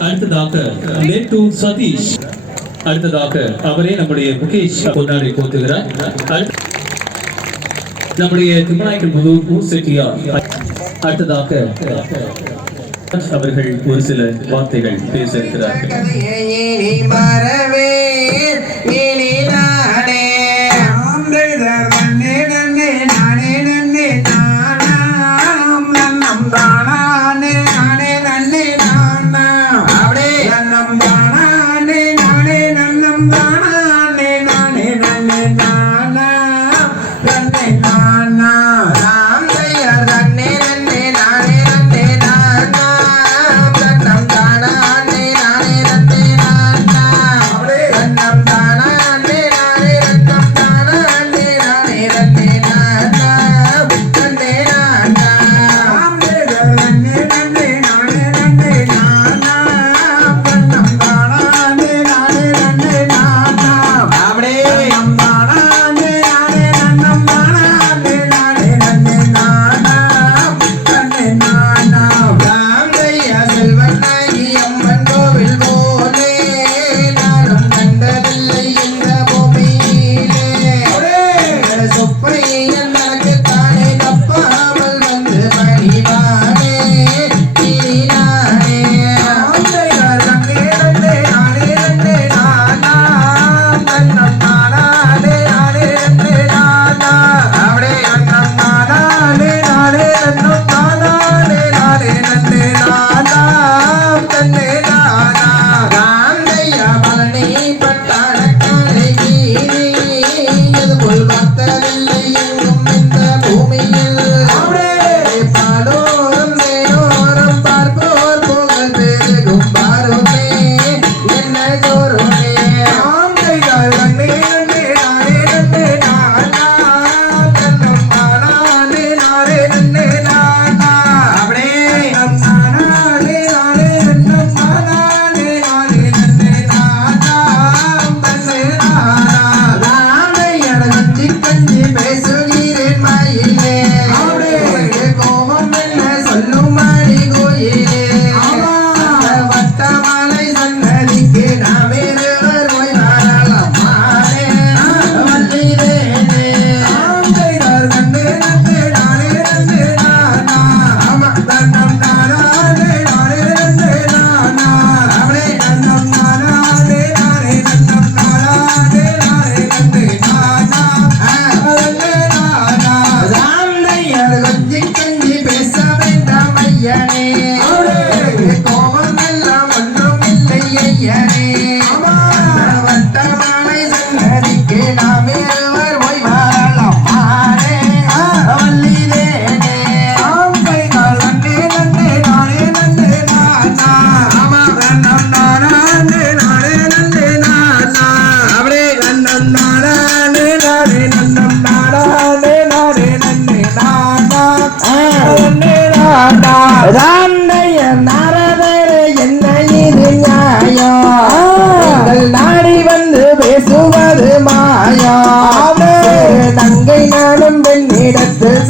அடுத்ததாக மேட்டூர் சதீஷ். அடுத்ததாக அவரே நம்முடைய முகேஷ் கொண்டாடி போத்துகிறார் நம்முடைய திம்மநாயக்கன் புதூர் செட்டியார் அடுத்ததாக அவர்கள் ஒரு சில வார்த்தைகள் பேச இருக்கிறார்கள்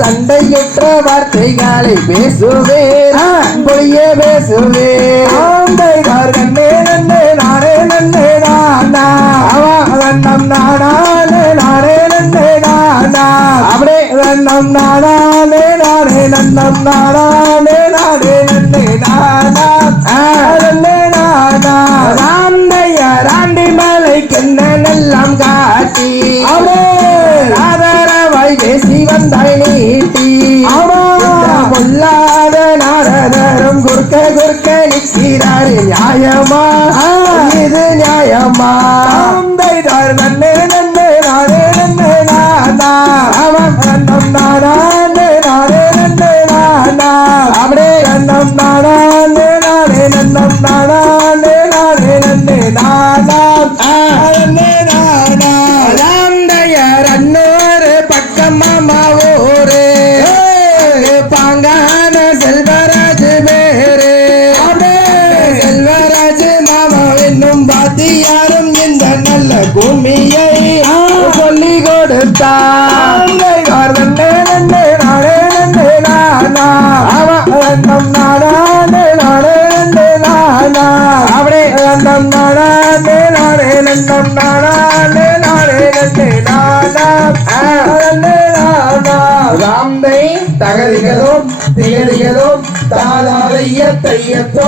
சண்டையற்ற வார்த்தைகளை பேசுவேன் பொழிய பேசுவேன் ஆண்டைகார் கண்ணே நன்னே நானே நன்னே நானா. நம் நாடானே நானே நன்னே நானா. அவரே நம் நாடானே நானே நன்னம் நாடானே நானே நன்னே நானா. தாயமா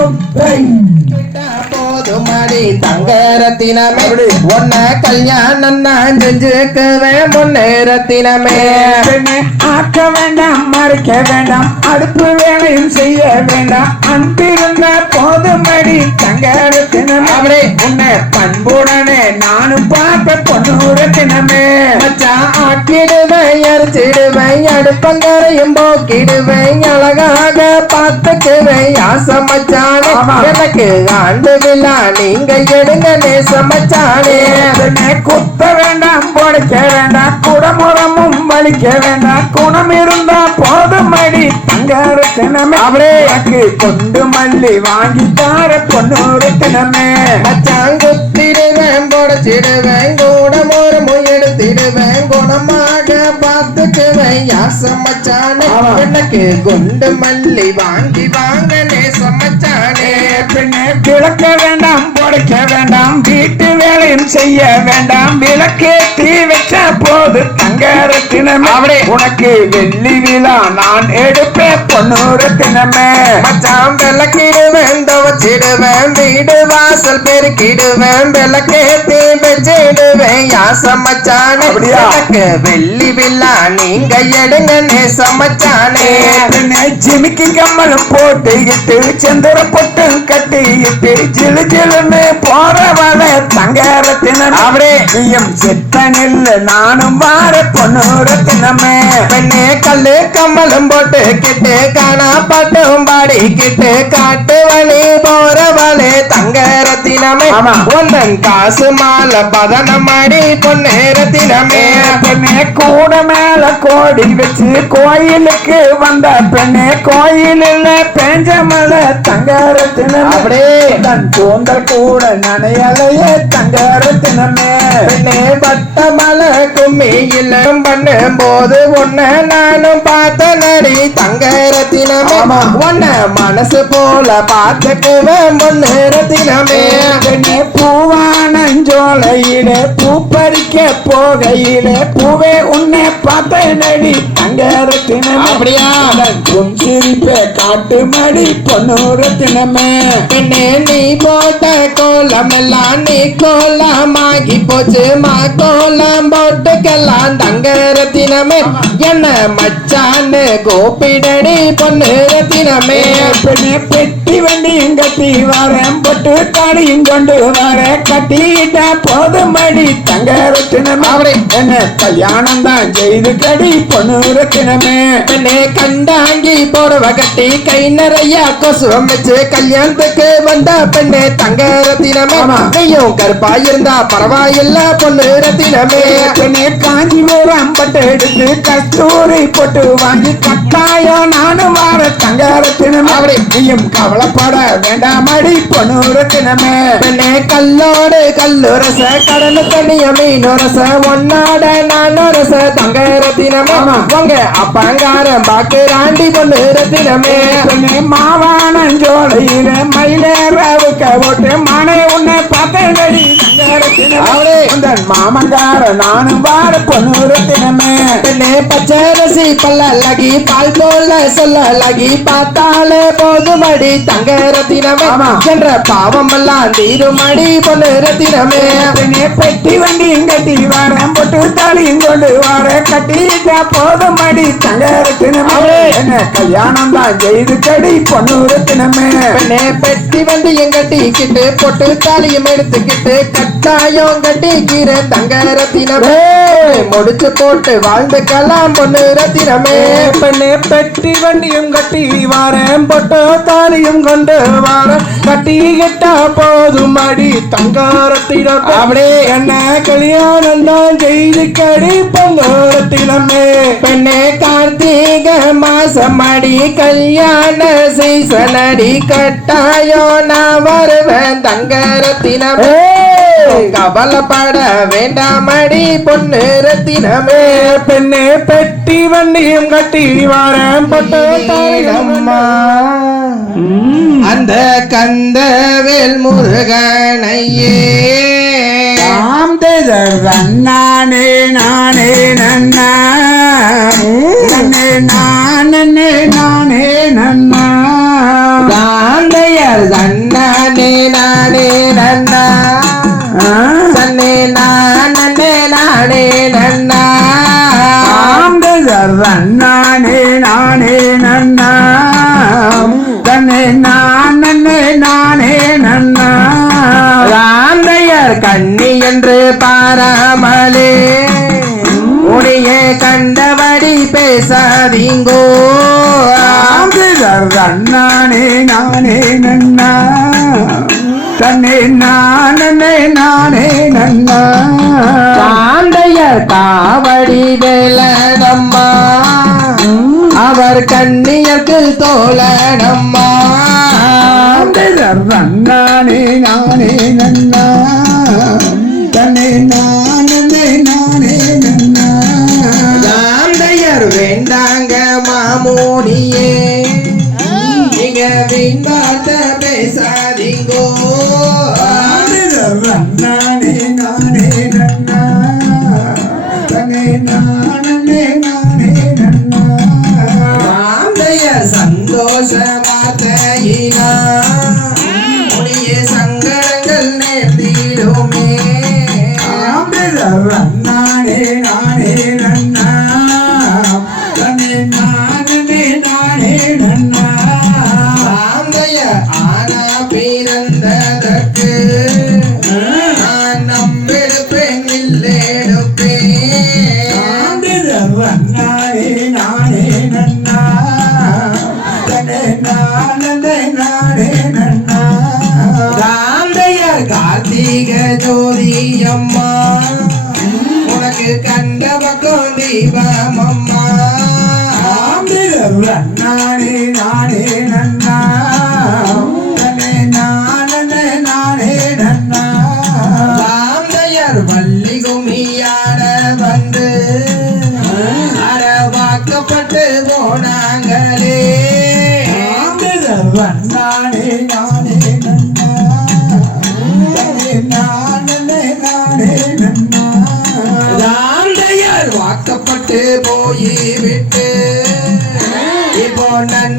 தையத்தோம் தை போதுமடி தங்கரத்தினமே உன்ன கல்யாணம் நான் செஞ்சுக்குவேன் முன்னேரத்தினமே பெண்ணே ஆக்க வேண்டாம் மறைக்க வேண்டாம் அடுப்பு வேலையும் செய்ய வேண்டாம். அன்பிருந்த போதுமடி தங்கரத்தினமே. அப்படி. உன்னை பண்புடனே நானும் பார்ப்ப பொண்ணுரத்தினமே மச்சான் ஆக்கிடுவேன் எரிச்சிடுவேன் அடுப்பங்கரையும் போக்கிடுவேன் அழகாக பார்த்துக்குவேன். ஆசை மச்சானே. எனக்கு ஆண்டு விழா நீங்க எடுங்க நேச மச்சானே பெண்ணே குத்த வேண்டாம் பொழைக்க வேண்டாம் குடமுறமும் வலிக்க வேண்டாம். குணம் இருந்தா போதுமடி தங்கரத்தினமே அப்படி. எனக்கு கொண்டு மல்லி வாங்கி தார பொண்ணுரத்தினமே மச்சான் குத்திடுவேன் புடச்சிடுவேன் கூட ஒரு எடுத்திடுவேன். குணமாக பார்த்துக்குவேன் ஆசை மச்சானே ஆமா. எனக்கு குண்டு மல்லி வாங்கி வாங்க நேச மச்சானே பெண்ணே விளக்க வேண்டாம். பொழைக்க வேண்டாம் வீட்டு வேலையும் செய்ய வேண்டாம். விளக்கேத்தி வச்ச போது தங்கரத்தினமே. அப்படி. உனக்கு வெள்ளி விழா நான் எடுப்பேன். பொண்ணுரத்தினமே மச்சான் விளக்கிடுவேன் துவச்சிடுவேன். வீடு வாசல் பெருக்கிடுவேன். விளக்கேத்தி வச்சிடுவேன். யாசம் மச்சானே அப்படியா? எனக்கு வெள்ளி விழா நீங்க எடுங்க நேச மச்சானே. பெண்ணே ஜிமிக்கி கம்மலும் போட்டுக்கிட்டு செந்தர பொட்டும் கட்டிக்கிட்டு ஜிலு ஜிலுன்னு போறவள தங்கரத்தினமே அப்படி. நீயும் செத்த நில்லு நானும் வார பொண்ணுரத்தினமே பெண்ணே கல்லு கம்மலும் போட்டு கிட்டு காணா பாட்டும் பாடிக்கிட்டு காட்டு வழி போறவளே தங்க ரத்தினமே ஆமா. ஒன்னன் காசு மாலை பதனம் அடி பொண்ணு ரத்தினமே பெண்ணே கூட மேல கோடி வச்சு கோயிலுக்கு வந்த பெண்ணே கோயிலில் பெஞ்ச மலை தங்கரத்தினமே அப்படியே. தன் கூந்தல் கூட நனையலையே தங்கரத்தினமே பெண்ணே பட்ட மலை கும்மியில் பண்ணும் போது உன்னை நானும் பார்த்த நடி தங்க ரத்தினமே ஆமா. உன்னை மனசு போல பார்த்துக்குவேன் பொண்ணு ரத்தினமே பெண்ணே பூவானஞ்சோலையிலே பூ பறிக்க போகையிலே பூவே உன்னை பார்த்த நடி தங்கரத்தினமே அப்படியா? உன் சிரிப்பை காட்டு மடி பொண்ணுரத்தினமே பெண்ணே நீ போட்ட கோலம் எல்லாம் நீ கோலமாகி போச்சு. மா கோலம் போட்டுக்கெல்லாம் தங்க ரத்தினமே என்ன மச்சான்னு கோப்பிடடி பொண்ணு ரத்தினமே பெண்ணே பெட்டி வண்டியும் கட்டி வரேன் பொட்டு தாடியும் கொண்டு வரேன் கட்டிட்ட போதுமடி. தங்கரத்தினமே. அப்படி. என்ன கல்யாணம் தான் செய்து கடி பொண்ணுரத்தினமே பெண்ணே கண்டாங்கி போடுவ கட்டி கை நிறைய கொசுவம் வச்சு கல்யாணத்துக்கு வந்த பெண்ணே தங்க ரத்தினமே. நீயும் கருப்பா இருந்தா பரவாயில்ல பொண்ணு ரத்தினமே பெண்ணே காஞ்சிபுரம் பட்டு எடுத்து கஸ்தூரி போட்டு வாங்கி கட்டாயம் நானும் வார தங்கரத்தினமே அப்படி. நீயும் கவலைப்பட வேண்டாமடி பொண்ணுரத்தினமே பெண்ணே கல்லோடு கல்லுரச கடலு மீனுரச ஒன்னாட நானுரச தங்க ரத்தினமே. உங்க அப்பங்காரன் பாக்குறாண்டி பொண்ணு ரத்தினமே பெண்ணே மாவானஞ்சோலையில மயிலேறவுக்க ஓட்டு. மானே உன்னை பார்த்தேன் மாமங்கார நானும் வார பொண்ணுரத்தினமே பெண்ணே பச்சரிசி பல்லலகி பால் போல சொல்லலகி பார்த்தாலே போதுமடி தங்க ரத்தினமே. என்ற பாவம் எல்லாம் தீருமடி பொண்ணு ரத்தினமே பெண்ணே பெட்டி வண்டியும் கட்டி வரேன் பொட்டு தாலியும் கொண்டு வர கட்டிட்டா போதும் அடி தங்கரத்தினமே. அவளே. என்ன கல்யாணம் தான் செய்து கடி பொண்ணுரத்தினமே. பெண்ணே பெட்டி வந்து எங்கட்டிக்கிட்டு பொட்டு தாலியும் எடுத்துக்கிட்டு கட்டாயம் கட்டிக்கிற தங்க ரத்தினமே முடிச்சு போட்டு வாழ்ந்து கலாம் பொண்ணு ரத்தினமே பெண்ணே பெட்டி வண்டியும் கட்டி வாரேன் பொட்டு தாலியும் கொண்டு வாரேன். கட்டிக்கிட்டா போதும் அடி தங்காரத்திடம் அப்படியே என்ன கல்யாணம் தான் செய்து கடி பொண்ணுரத்தினமே பெண்ணே கார்த்திக மாசம் அடி கல்யாண சீசனடி கட்டாயம் நான் வருவேன் தங்க ரத்தினமே கவலைப்பட வேண்டாமடி பொண்ணு ரத்தினமே பெண்ணே பெட்டி வண்டியும் கட்டி வாரேன் பொட்டு தாலியும் அம்மா அந்த கந்தவேல் முருகனையே. ராம் தேதர் நானே நானே நன்னா. நான் நானே நானே நன்னா. காந்தையர் தன்னானே நானே நன்னா. தன்னே நானே நானே நன்னா. ஆம்பதர் நானே நானே நன்னா. தன்னை நானே நானே நன்னா. கண்ணி என்று ஆம்பதர் நானே நானே நன்னா. தன்னை நானே நானே நன்னா. காந்தையர் காவடி வேலனம்மா. அவர் கண்ணியர்க்கு தோழனம்மா. ஆம்பதர் நானே நானே நன்னா. தன்னை நானே நானே நன்னா. வேண்டாங்க மாமோனியே. நீங்க வீண்பாட்ட பேசாதீங்கோ. நானே நானே நன்னா தன்னை நானே நானே நன்னா காந்தையர் சந்தோஷ வார்த்தையினா உடைய சங்கடங்கள் நேர்ந்திடுமே. நானே நானே நன்னா அம்மா நானே நானே நன்னா. நானே நானே நன்னா. காந்தையர் வள்ளி கும்மியாட வந்து அறவாக்கப்பட்டு போனாங்களே. நானே நானே நன்னா. இப்போ நன்றி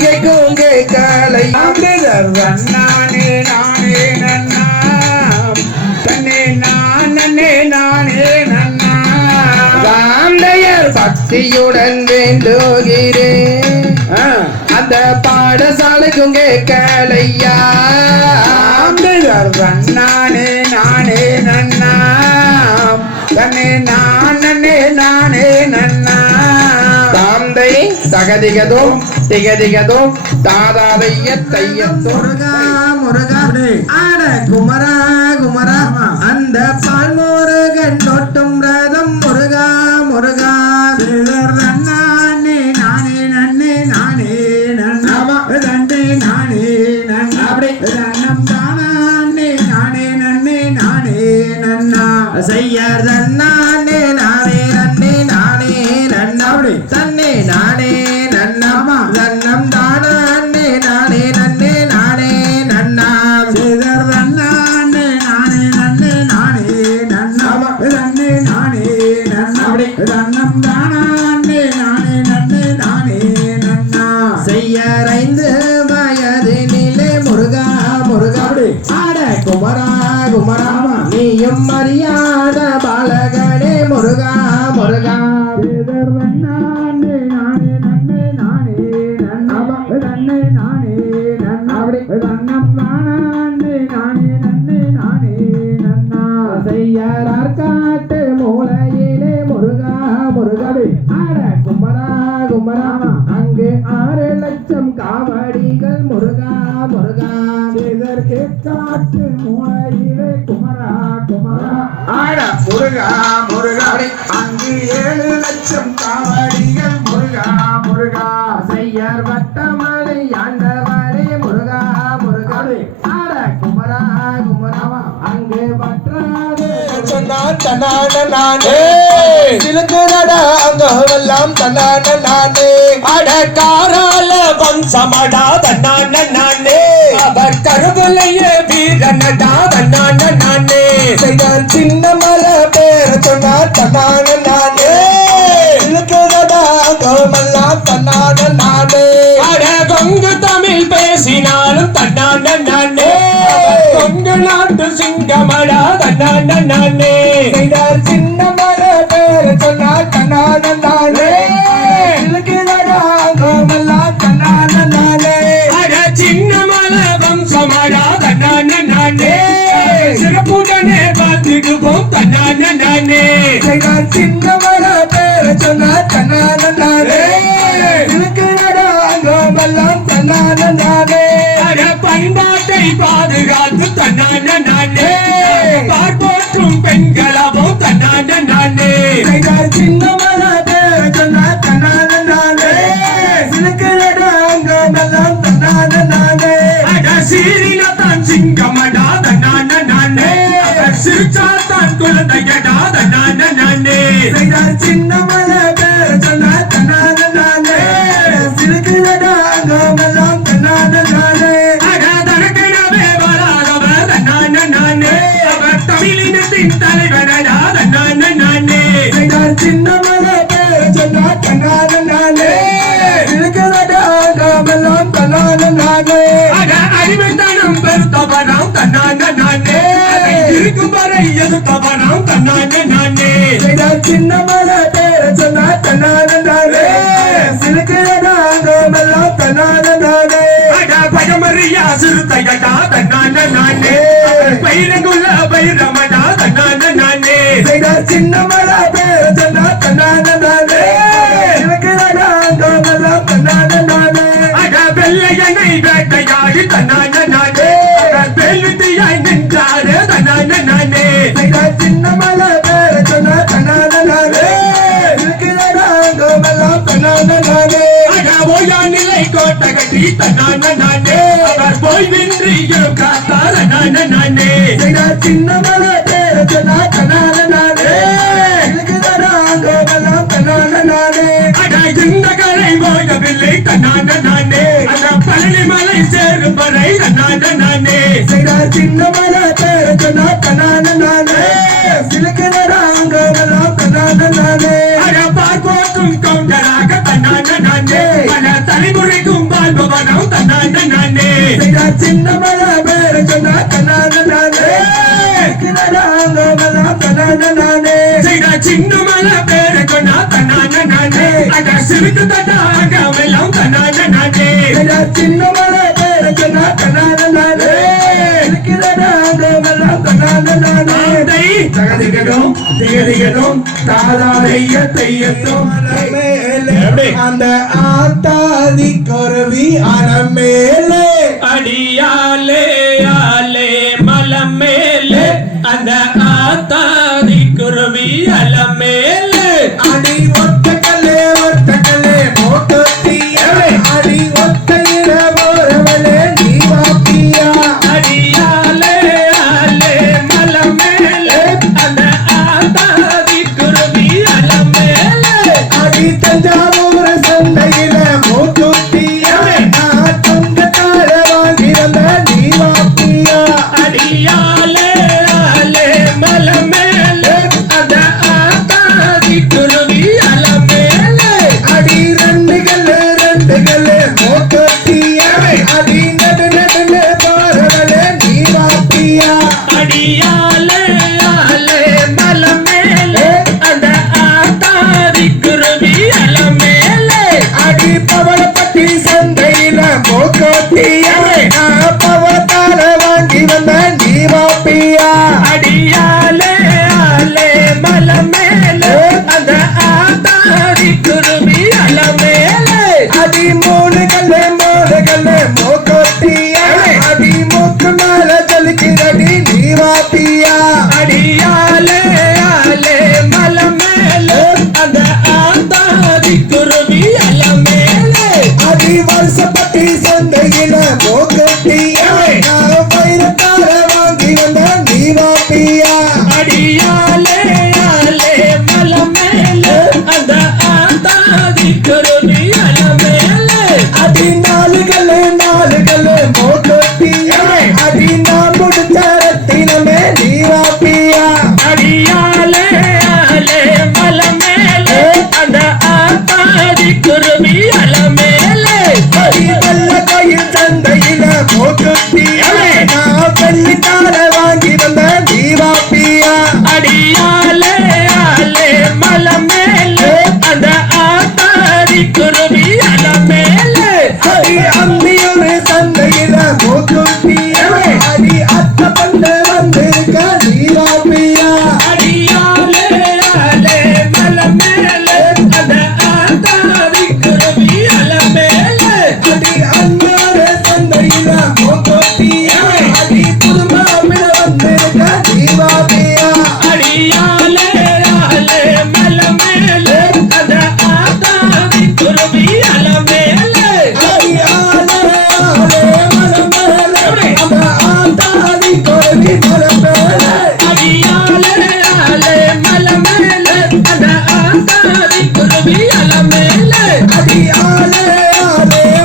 மாளிகைக்கும் கேட்கலை ஆம்பையர் நன்னானே நானே நன்னா. தன்னே நான் நன்னே நானே நன்னா. காந்தையர் பக்தியுடன் வேண்டுகிறேன். அந்த பாடசாலைக்கும் கேட்கலையா ஆம்பையர் நன்னானே நானே நன்னா. தன்னே நான் நன்னே நானே நன்னா. தகதிகதும் திகதிகதும் தாதாதைய தையத்தோ முருகா முருகா ஆட குமரா குமரா அந்த பால் முருகன் தொட்டும் ரதம். முருகா முருகா சிலர் நன்னானே குமரா நீயும் அறியாத முருகா முருகா. அங்கு ஏழு லட்சம் காவடிகள் முருகா முருகா. செய்யார் வட்டமலை ஆண்டவரே முருகா முருகவே ஆட குமரா குமரா அங்கு வற்றாதே. சிலுக்குறடா அங்கெல்லாம் தன்னான நானே அடக்காரால வம்சமடா தன்னான நானே கருவிலைய வீரனடா தன்னான நானே. செய்தான் சின்ன மலை பேர சொன்னார் தன்னான நானே. சிலுக்குறடா அங்கெல்லாம் தன்னான நானே. அட கொங்கு தமிழ் பேசினாலும் தன்னான நானே. கொங்கு நாட்டு சிங்கமடா தன்னான நானே. செய்தார் செய்தார் சின்ன மலை பேர சொன்னார் தன்னான அங்கெல்லாம் தன்னான பயமறியா சிறுத்தையடா தன்னான நானே பைரங்குள்ள பைரமடா தன்னான நானே சின்ன மலை பேர சொன்னார் தன்னான நானே சிலுக்குறடா அங்கெல்லாம் தன்னான நானே அட வெள்ளையனை வேட்டையாடி தன்னான நானே வெள்ளுத்தியாய் நின்றாரு தன்னான நானே சின்ன மலை நானே. ஓயா நிலை கோட்டை கட்டி தன்னான நானே. அவர் போய் நின்று காத்தார நான நானே. சின்ன மலை பேர சொன்னா தன்னான நானே. சிலுக்குறடா அங்கெல்லாம் நானே. அட இந்த கலை ஓயவில்லை தன்னான நானே அட பழனி மலை சேரும் வரை தன்னான நானே. சின்ன மலை பேர நானே சின்ன மலை பேர சொன்னார் தன்னான நானே சின்ன மலை பேர சொன்னா தன்னான நானே அட சிறுக்கு தன்னாக வெள்ளம் தன்னான நானே சின்ன மலை பேர சொன்னா தன்னான நானே சிலுக்குறடா அங்கெல்லாம் தாதாதைய தையத்தும் அந்த ஆத்தாதி கருவி அனமேலே அடியாலே more. வாங்கி আরে আরে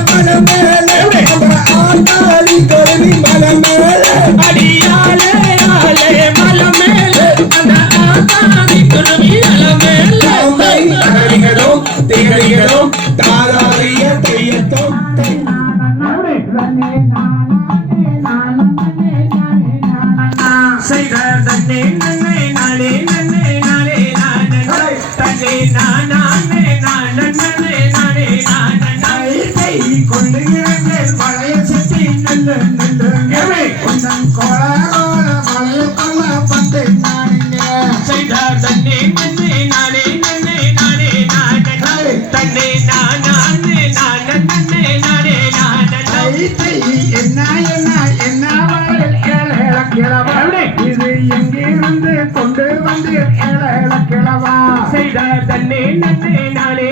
வந்து ஏழ ஏழ கிழவா செய்த தன்னே நன்னே நானே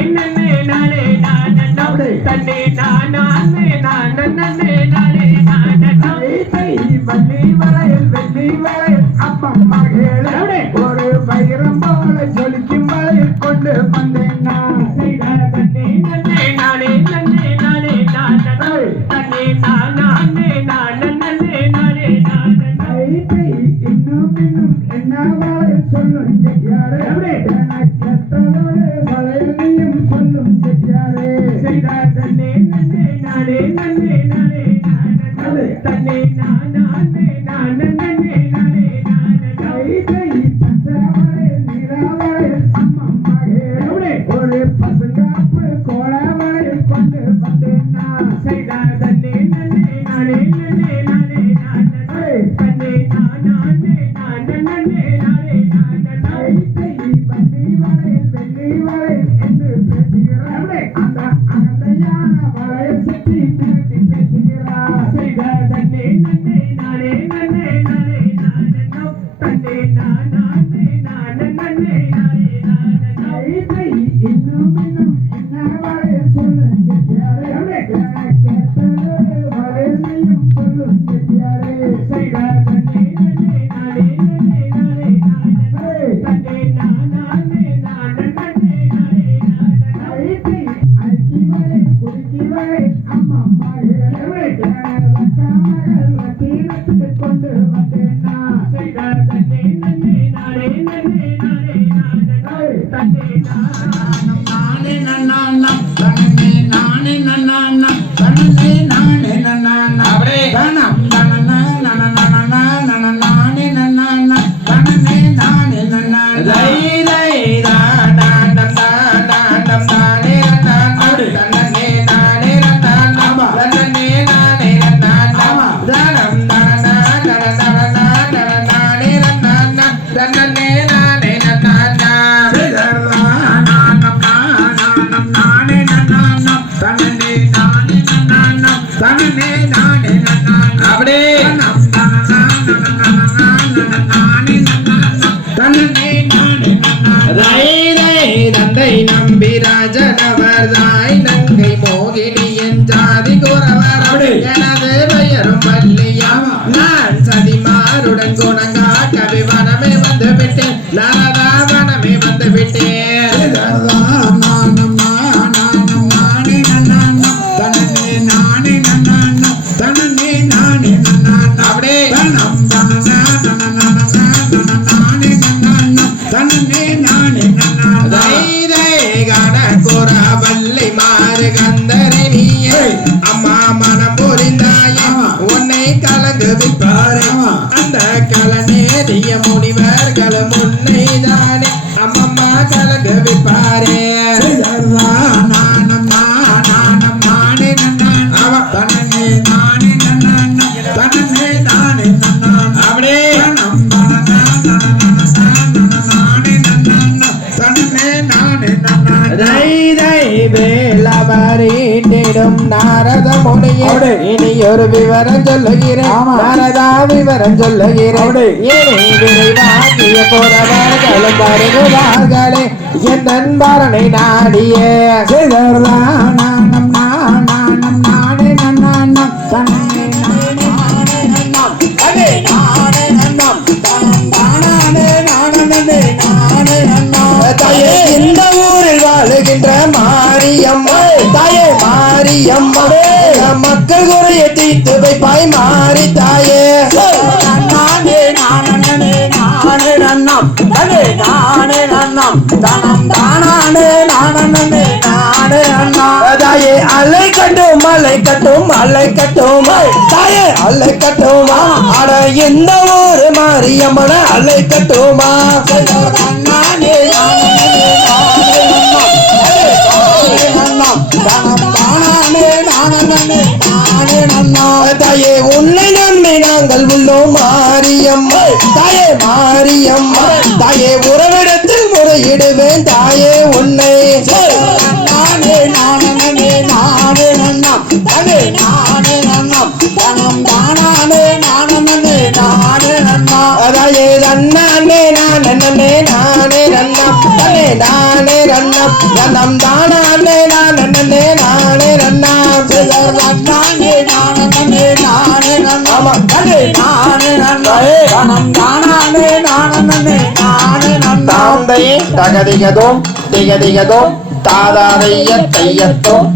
நானே நான் Daddy. tatela சதிமாருடன் வேலவரீட்டிடும் நாரத முனியே இனி ஒரு விவரம் சொல்லுகிறேன். நாரதா விவரம் சொல்லுகிறேன். விரைவாகிய போறவர்களும் வருகிறார்களே. என் நண்பரனை நாடியே தாயே. இந்த ஊரில் வாழுகின்ற மாரியம்மா. தாயே மாரியம்மா மக்கள் குறைய தீர்த்து வைப்பாய் மாறி தாயே. தாயே அலை கட்டும் மலை கட்டும் அலை கட்டும். தாயே அலை கட்டுமா? அட எந்த ஊரு மாரியம்மன அலை கட்டுமா? தாயே உள்ளோம் மாரியம்மா. தாயே. மாரியம்மா. தாயே உறவிடத்தில் முறையிடுவேன். தாயே உன்னை. தாயே நன்னானே நானே நானே ரன்னம் தனே நானே ரன்னம் ரன்னம் தானானே நானே நானே தாந்தையே தகதிகதோம் திகதிகதோம் தாதாதைய தையத்தோம்